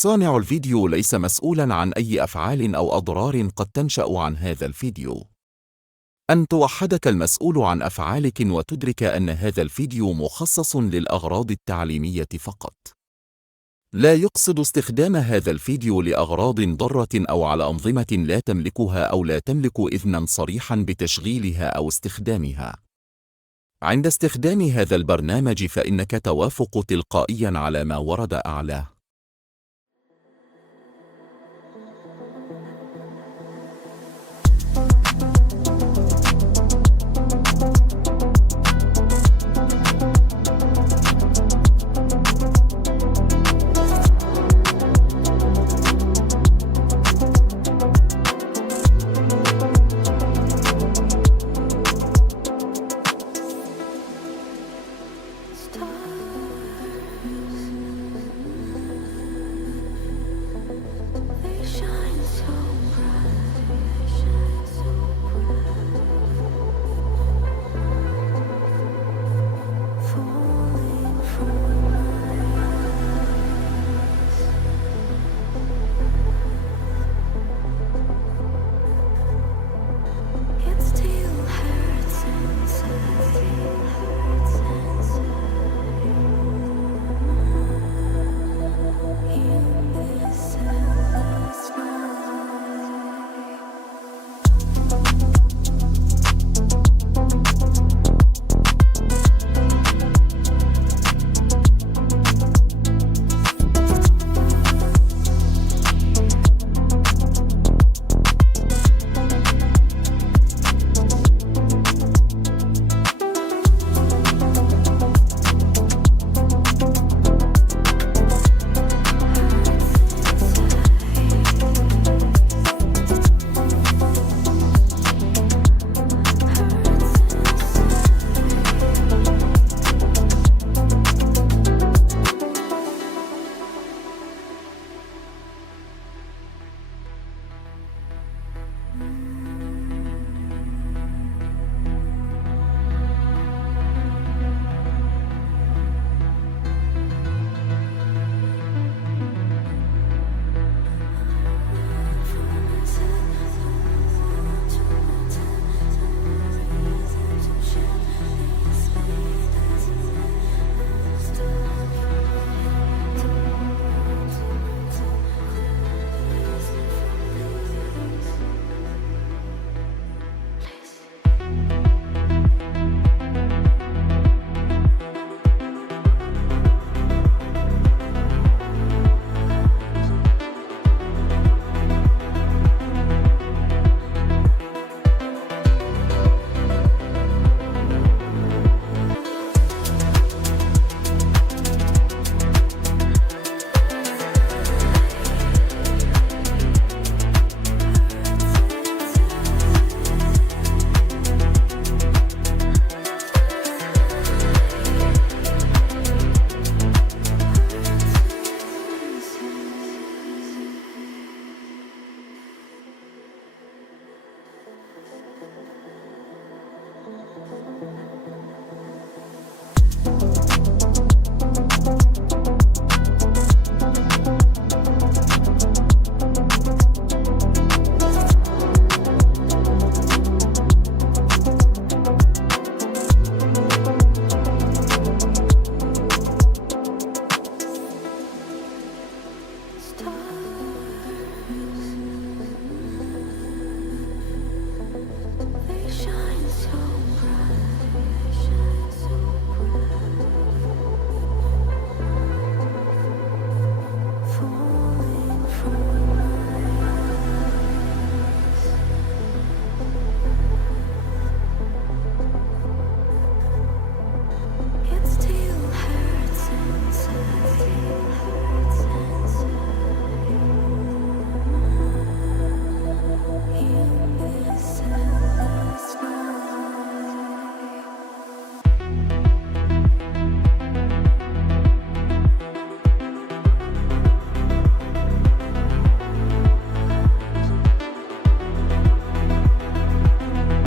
صانع الفيديو ليس مسؤولاً عن أي أفعال أو أضرار قد تنشأ عن هذا الفيديو. أن توحدك المسؤول عن أفعالك وتدرك أن هذا الفيديو مخصص للأغراض التعليمية فقط. لا يقصد استخدام هذا الفيديو لأغراض ضارة أو على أنظمة لا تملكها أو لا تملك إذناً صريحاً بتشغيلها أو استخدامها. عند استخدام هذا البرنامج فإنك توافق تلقائياً على ما ورد أعلاه. Stop.